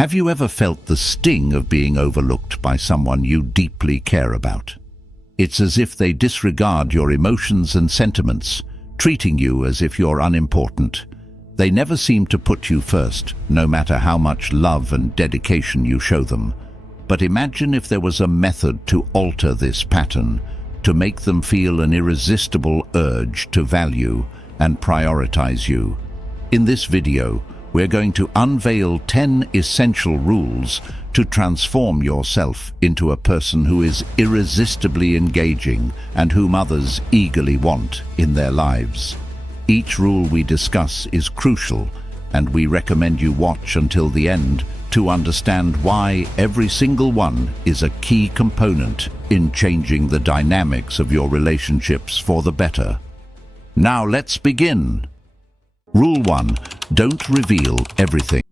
Have you ever felt the sting of being overlooked by someone you deeply care about? It's as if they disregard your emotions and sentiments, treating you as if you're unimportant. They never seem to put you first, no matter how much love and dedication you show them. But imagine if there was a method to alter this pattern, to make them feel an irresistible urge to value and prioritize you. In this video, we're going to unveil 10 essential rules to transform yourself into a person who is irresistibly engaging and whom others eagerly want in their lives. Each rule we discuss is crucial, and we recommend you watch until the end to understand why every single one is a key component in changing the dynamics of your relationships for the better. Now let's begin. Rule 1. Don't reveal everything.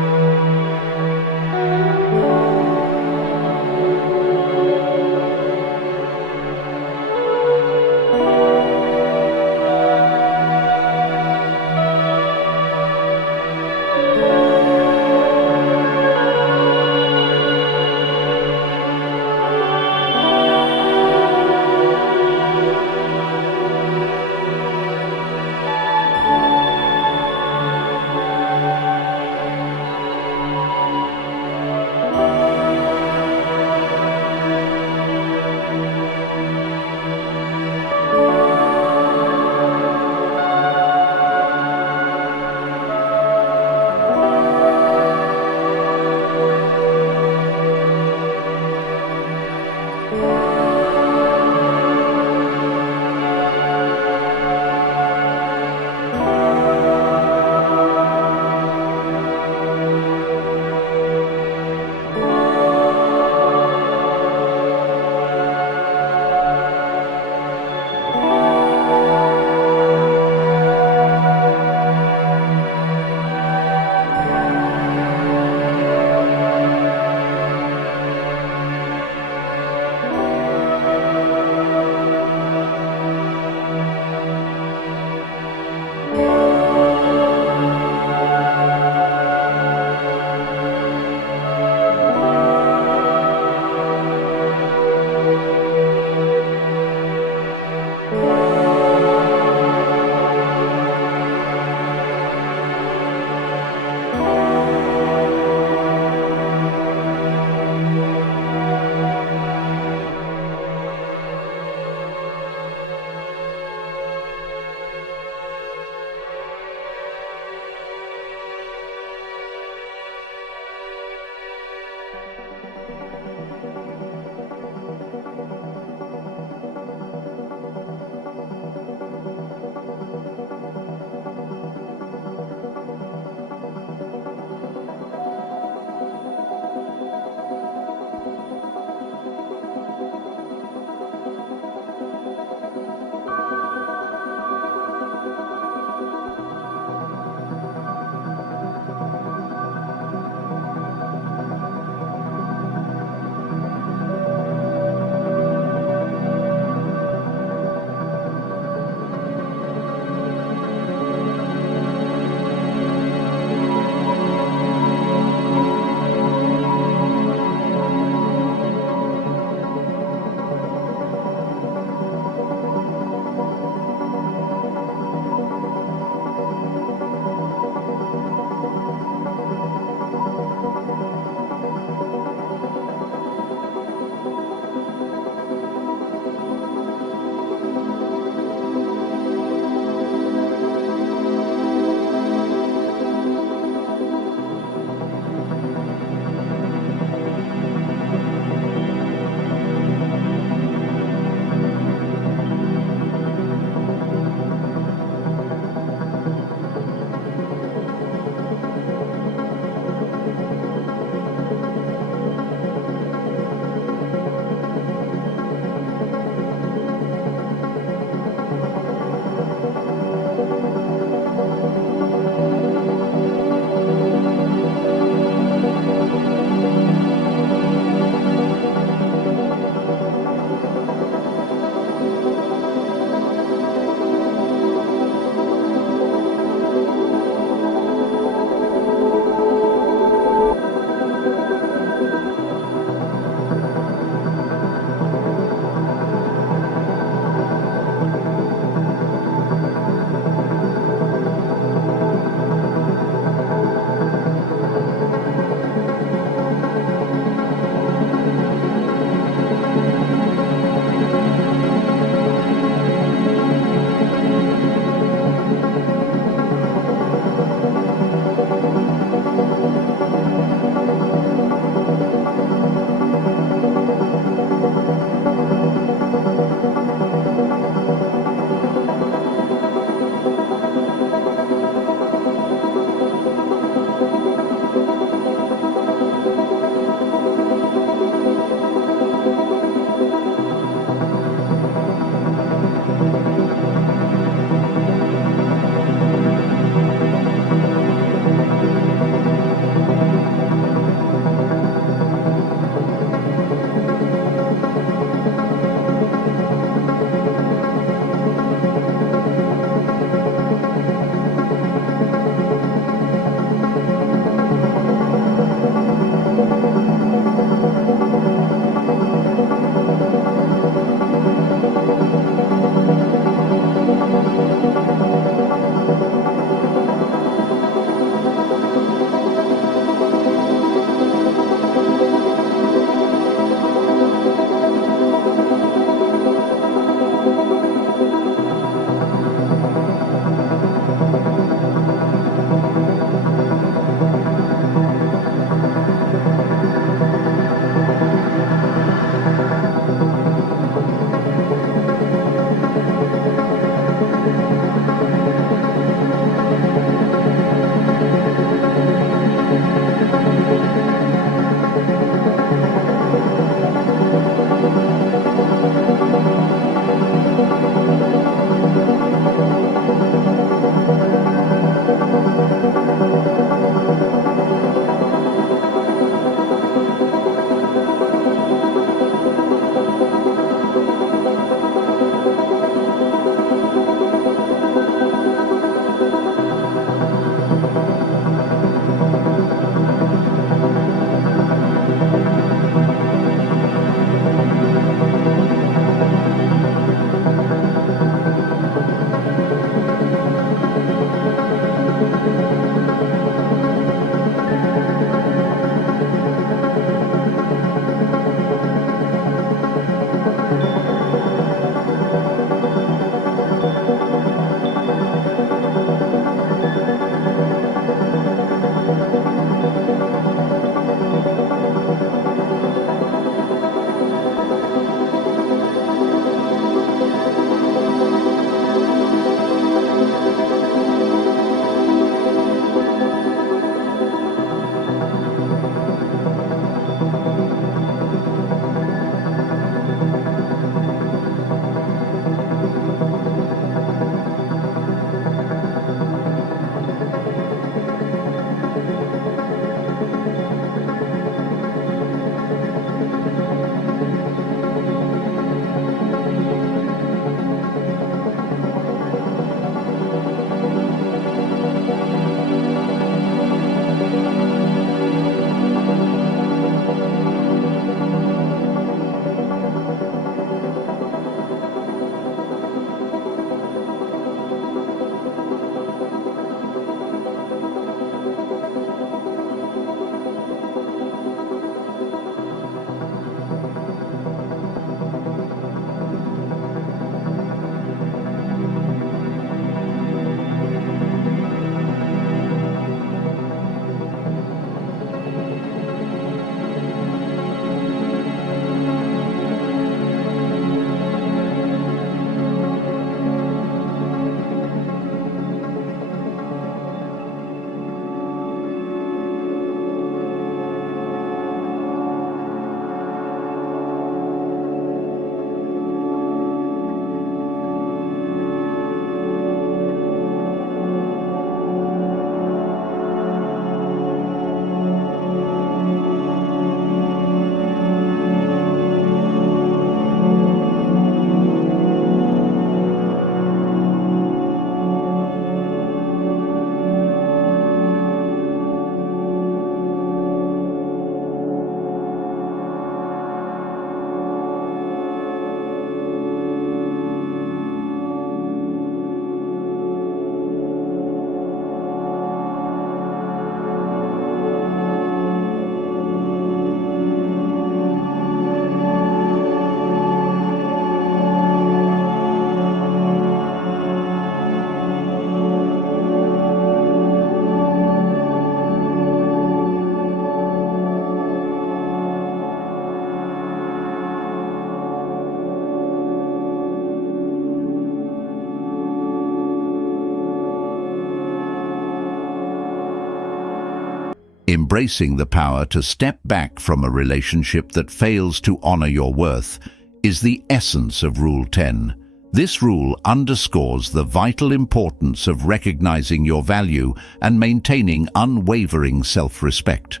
Embracing the power to step back from a relationship that fails to honor your worth is the essence of Rule 10. This rule underscores the vital importance of recognizing your value and maintaining unwavering self-respect.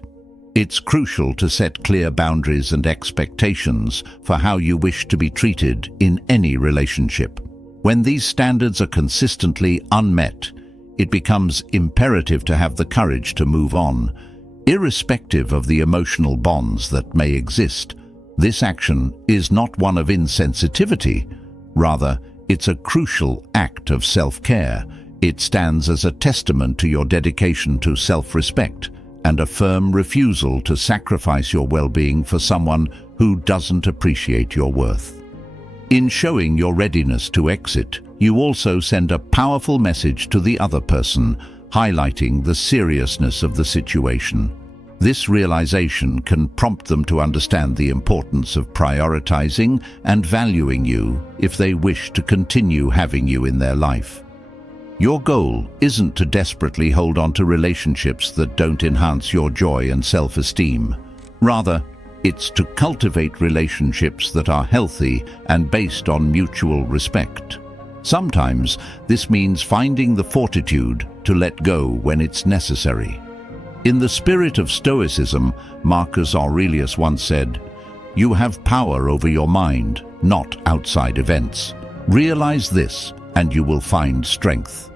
It's crucial to set clear boundaries and expectations for how you wish to be treated in any relationship. When these standards are consistently unmet, it becomes imperative to have the courage to move on. Irrespective of the emotional bonds that may exist, this action is not one of insensitivity. Rather, it's a crucial act of self-care. It stands as a testament to your dedication to self-respect and a firm refusal to sacrifice your well-being for someone who doesn't appreciate your worth. In showing your readiness to exit, you also send a powerful message to the other person, highlighting the seriousness of the situation. This realization can prompt them to understand the importance of prioritizing and valuing you if they wish to continue having you in their life. Your goal isn't to desperately hold on to relationships that don't enhance your joy and self-esteem. Rather, it's to cultivate relationships that are healthy and based on mutual respect. Sometimes this means finding the fortitude to let go when it's necessary. In the spirit of Stoicism, Marcus Aurelius once said, "You have power over your mind, not outside events. Realize this, and you will find strength."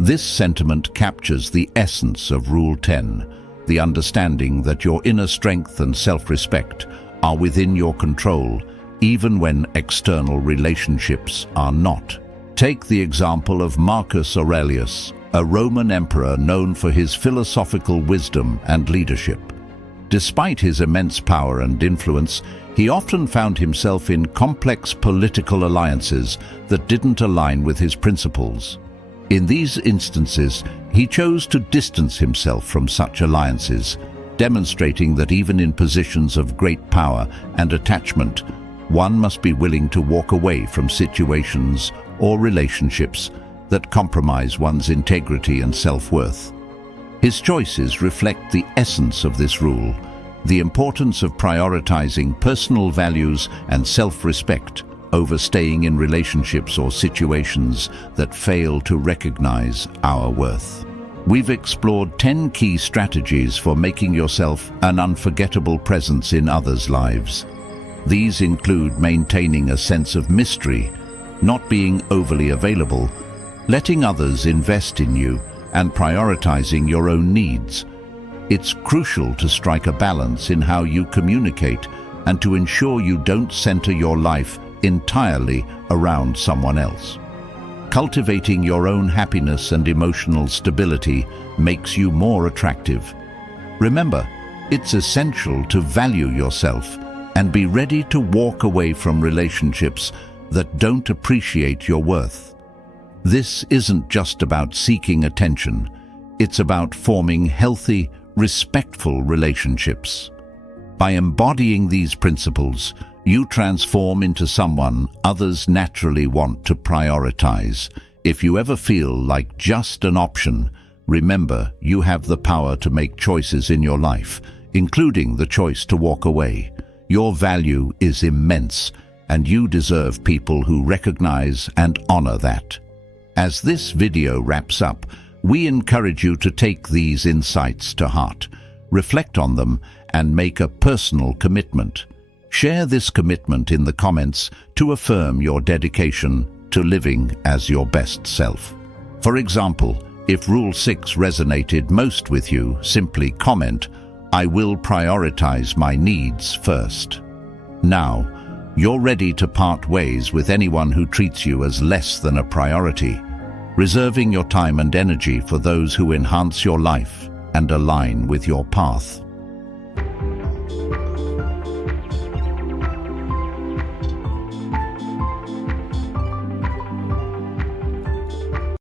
This sentiment captures the essence of Rule 10, the understanding that your inner strength and self-respect are within your control, even when external relationships are not. Take the example of Marcus Aurelius, a Roman emperor known for his philosophical wisdom and leadership. Despite his immense power and influence, he often found himself in complex political alliances that didn't align with his principles. In these instances, he chose to distance himself from such alliances, demonstrating that even in positions of great power and attachment, one must be willing to walk away from situations or relationships that compromise one's integrity and self-worth. His choices reflect the essence of this rule, the importance of prioritizing personal values and self-respect over staying in relationships or situations that fail to recognize our worth. We've explored 10 key strategies for making yourself an unforgettable presence in others' lives. These include maintaining a sense of mystery, not being overly available, letting others invest in you, and prioritizing your own needs. It's crucial to strike a balance in how you communicate and to ensure you don't center your life entirely around someone else. Cultivating your own happiness and emotional stability makes you more attractive. Remember, it's essential to value yourself and be ready to walk away from relationships that don't appreciate your worth. This isn't just about seeking attention. It's about forming healthy, respectful relationships. By embodying these principles, you transform into someone others naturally want to prioritize. If you ever feel like just an option, remember you have the power to make choices in your life, including the choice to walk away. Your value is immense, and you deserve people who recognize and honor that. As this video wraps up, we encourage you to take these insights to heart, reflect on them, and make a personal commitment. Share this commitment in the comments to affirm your dedication to living as your best self. For example, if Rule 6 resonated most with you, simply comment, "I will prioritize my needs first." Now, you're ready to part ways with anyone who treats you as less than a priority, reserving your time and energy for those who enhance your life and align with your path.